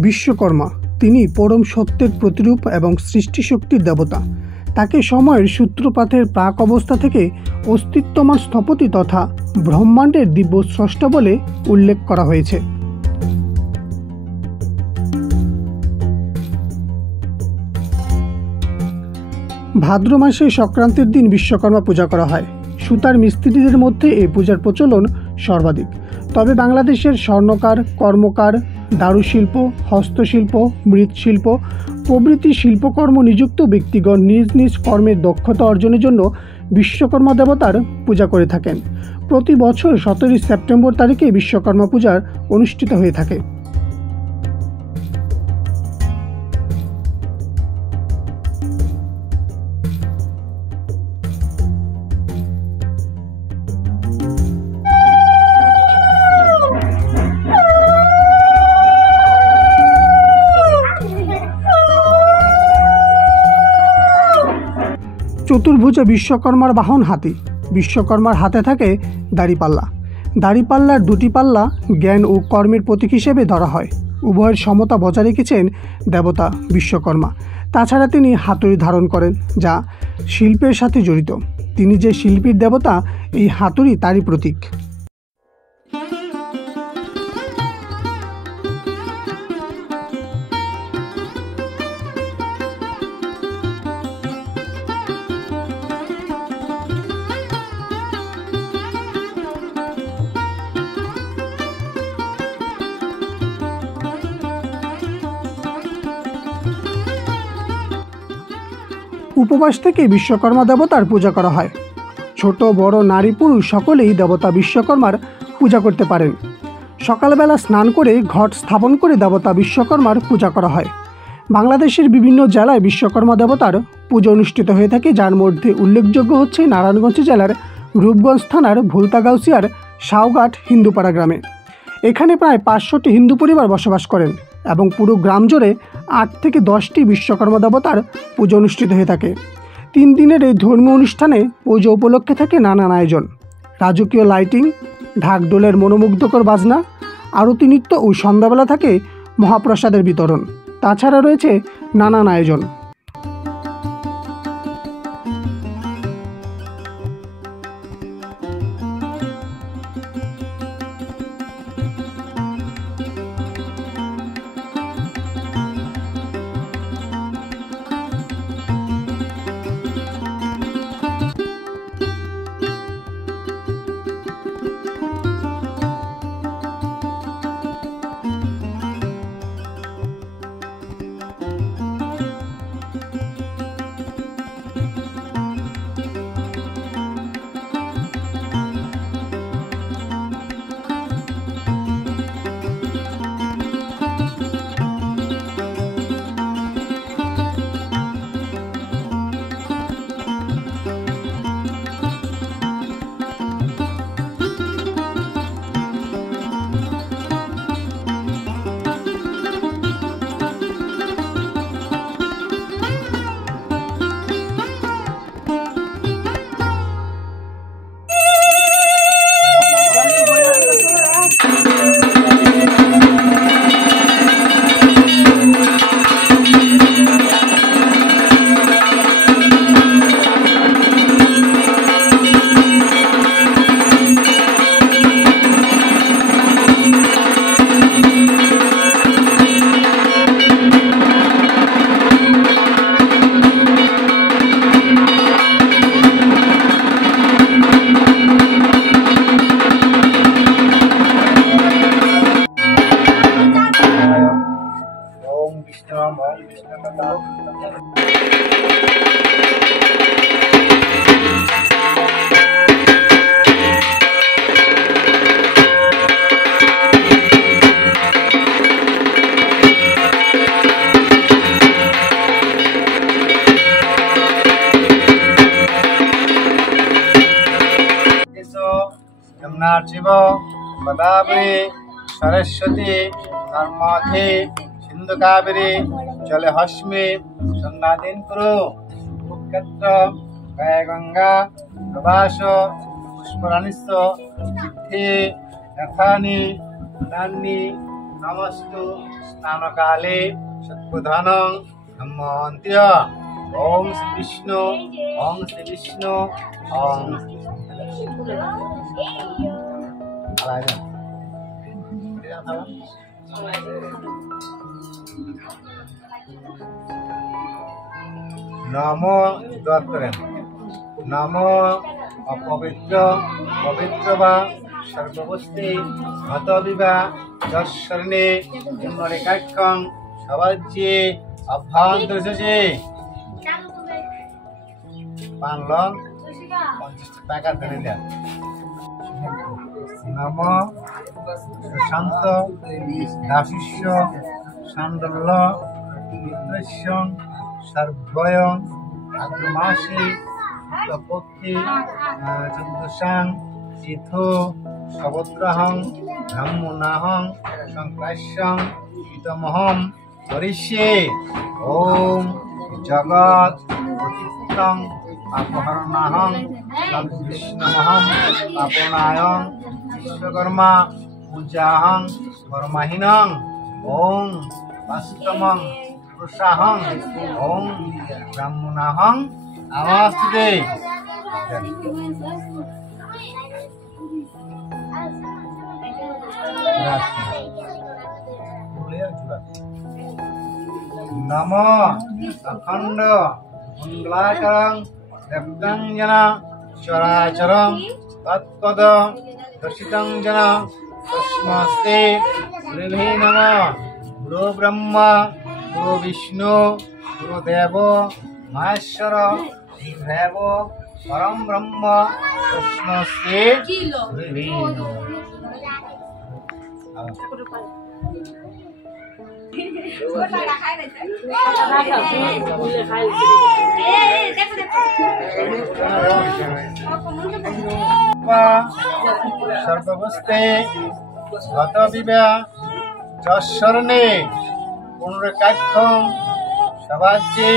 বিশ্বকর্মা তিনি পরম সত্যের প্রতিরূপ এবং সৃষ্টিশক্তির দেবতা। তাকে সময়ের সূত্রপাতের প্রাক অবস্থা থেকে অস্তিত্বমান স্থপতি তথা ব্রহ্মাণ্ডের দিব্য স্রষ্টা বলে উল্লেখ করা হয়েছে। ভাদ্র মাসে সংক্রান্তির দিন বিশ্বকর্মা পূজা করা হয়। সুতার মিস্ত্রিদের মধ্যে এই পূজার প্রচলন সর্বাধিক। তবে বাংলাদেশের স্বর্ণকার, কর্মকার, দারুশিল্প, হস্তশিল্প, মৃৎশিল্প প্রভৃতি শিল্পকর্ম নিযুক্ত ব্যক্তিগণ নিজ নিজ কর্মের দক্ষতা অর্জনের জন্য বিশ্বকর্মা দেবতার পূজা করে থাকেন। প্রতি বছর 17 সেপ্টেম্বর তারিখে বিশ্বকর্মা পূজার অনুষ্ঠিত হয়ে থাকে। চতুর্ভুজা বিশ্বকর্মার বাহন হাতি। বিশ্বকর্মার হাতে থাকে দাড়িপাল্লা। দাড়িপাল্লার দুটি পাল্লা জ্ঞান ও কর্মের প্রতীক হিসেবে ধরা হয়। উভয়ের সমতা বজায় রেখেছেন দেবতা বিশ্বকর্মা। তাছাড়া তিনি হাতুড়ি ধারণ করেন, যা শিল্পের সাথে জড়িত। তিনি যে শিল্পীর দেবতা, এই হাতুড়ি তারই প্রতীক। উপবাস থেকে বিশ্বকর্মা দেবতার পূজা করা হয়। ছোট বড় নারী পুরুষ সকলেই দেবতা বিশ্বকর্মার পূজা করতে পারেন। সকালবেলা স্নান করে ঘট স্থাপন করে দেবতা বিশ্বকর্মার পূজা করা হয়। বাংলাদেশের বিভিন্ন জেলায় বিশ্বকর্মা দেবতার পুজো অনুষ্ঠিত হয়ে থাকে, যার মধ্যে উল্লেখযোগ্য হচ্ছে নারায়ণগঞ্জ জেলার রূপগঞ্জ থানার ভুলতাগাউসিয়ার শাওঘাট হিন্দুপাড়া গ্রামে। এখানে প্রায় 500টি হিন্দু পরিবার বসবাস করেন এবং পুরো গ্রাম জুড়ে 8 থেকে 10টি বিশ্বকর্মা দেবতার পুজো অনুষ্ঠিত হয়ে থাকে। 3 দিনের এই ধর্মীয় অনুষ্ঠানে পুজো উপলক্ষে থাকে নানান আয়োজন। রাজকীয় লাইটিং, ঢাকঢোলের মনোমুগ্ধকর বাজনা, আরতি নৃত্য ও সন্ধ্যাবেলা থাকে মহাপ্রসাদের বিতরণ। তাছাড়া রয়েছে নানান আয়োজন। যমুনার শিব গোদাবরী সরস্বতী নর্মদে সিন্ধু কাবেরী জলে হস্মি সন্নাদিন কুরু ক্ষেত্র গায়ে গঙ্গা প্রবাস পুষ্পরাণিস্য সিদ্ধি যথানি দান্নি নমস্তু স্নানকালে সৎপ্রধানং ধম্মান্ত্য ওম শ্রী বিষ্ণু ওম শ্রী বিষ্ণু ওম নমো দত্তরেন নমো অপবিত্র পবিত্র বা সর্ববস্তি হতবিবা দর্শনে নিম্নরেখাক্ষং সবাজ্যে অভ্যন্তরে পানলন 50 টাকা ধরে দেন নম শান্ত দাসিষ্য সান্ডল্য মিত্রস্যং সর্বয়ং আগ্রমাসে পক্ষে চন্দ্রসাং চিথো সবদ্রহং ব্রাহ্মণাহং সংক্রাস্যং পিতমহম করিষ্যে ওম জগৎ প্রতিষ্ঠং পাপহরণাহং বিষ্ণুমহম পাপনায়ং বিশ্বকর্মা পূজাহং কর্মাহীনং ওম বাস্তমং পুরুষাহং ওম ব্রাহ্মণাহং নমস্তে নম অখণ্ড মঙ্গলাকারং দেবতাং জন চরাচরং তৎপদ দর্শিতং জন তস্মস্তে গুরুভে নমঃ গুরু ব্রহ্মা গুরু বিষ্ণু গুরুদেব মহেশ্বর গুরুদেব পরম ব্রহ্ম তস্মস্তে গুরুভে নমঃ। সর্ববস্তে গতবিবা যশরণে পুনরকাক্ষং সবাজ্যে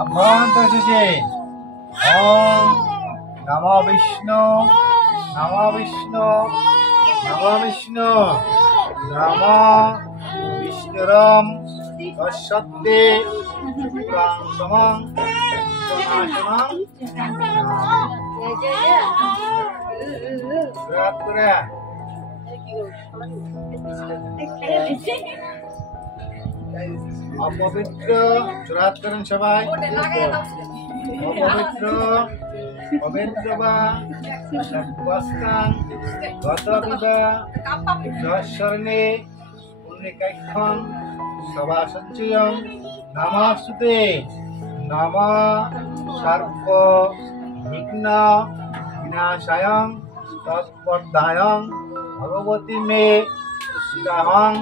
অভ্যন্তরে ওম নমো বিষ্ণু নমো বিষ্ণু নমো বিষ্ণু নমো বিষ্ণুরম তস্যতে প্রান্তমং সনাতনং অপবিত্র চুরাত করেন সবাই অপবিত্র পবিত্র বা সর্বস্থান গত বিবা যশরণে পুণ্যকাক্ষং সভাসঞ্চয়ং নমস্তুতে নম সর্ব বিঘ্ন বিনাশায়ং তৎপর্দায়ং ভগবতী মে পুষ্টাহং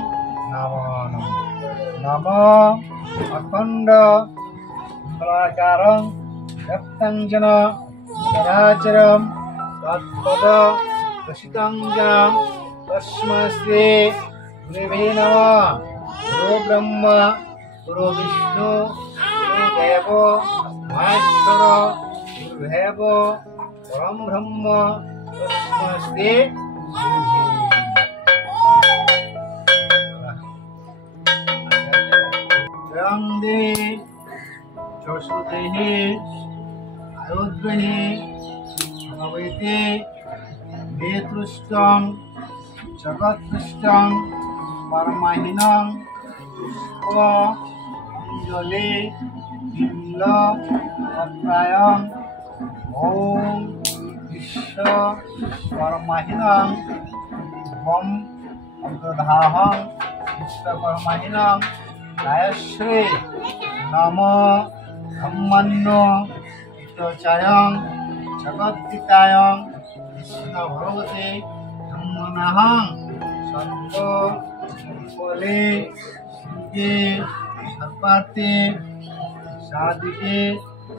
নমো নম অখণ্ড মঙ্গলাকারং দেবতাং জন চরাচরং তৎপদ দর্শিতং জন তস্মস্তে গুরুভে নমঃ গুরু ব্রহ্মা গুরু বিষ্ণু গুরুদেব মহেশ্বর গুরুদেব পরম ব্রহ্ম তস্মস্তে গুরুভে নমঃ। দেহে চশুদেহে আয়োদ্রহে ভগবতে নেতৃষ্টং জগৎপৃষ্টং পরমাহীনং পুষ্প অঞ্জলি বিম্ল অপ্রায়ং ওম বিশ্ব পরমাহীনং বম অগ্রধাহং বিশ্বকর্মাহীনং গায়শ্রী নম ধম্মান্ন হিতচায়ং জগদ্গীতায়ং কৃষ্ণ ভগবতে ধম্মনাহং সর্ব ফলে শিবে সর্পার্থে সাদিকে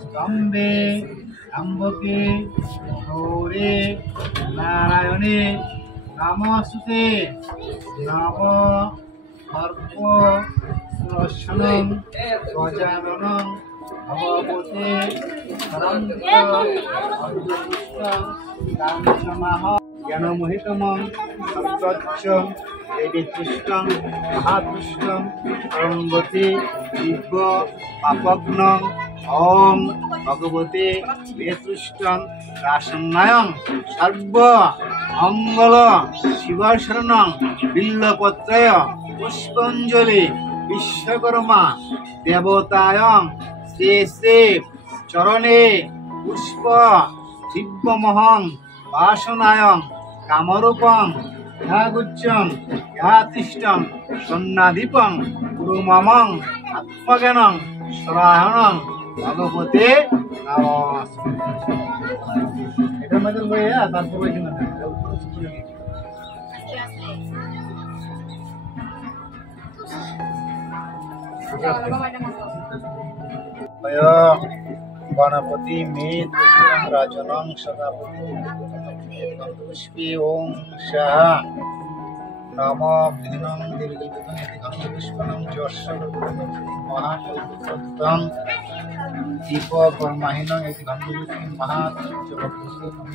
স্তম্ভে আম্বকে গৌরে নারায়ণে নমস্তুতে নম সর্ব সুদর্শনং গজাননং ভগবতে জ্ঞানমোহিতমং সত্যচ্ছং এদিপৃষ্টং মহাপৃষ্টং অরঙ্গতি দিব্য পাপগ্নং ওম ভগবতে বেতৃষ্টং রাসন্নায়ং সর্ব মঙ্গল শিবশরণং বিল্লপত্রয় পুষ্পাঞ্জলি বিশ্বকর্মা দেবতায়ং শ্রী শ্রী চরণে পুষ্প দিব্যমহং বাসনায়ং কামরূপং ইহাগুচ্ছং ইহাতিষ্ঠং সন্নাদীপং গুরুমমং আত্মজ্ঞানং সরায়ণং ভগবতে নমঃ। এটার মধ্যে বইয়ে তারপর ওইখানে गणपति में राजनं सदापति पुष्पे ओं शाह नम विघ्नं दीर्घविघ्नं पुष्पनं महाकल्पं दीप कर्माहिनं इति गंधपुष्पे महापुष्पे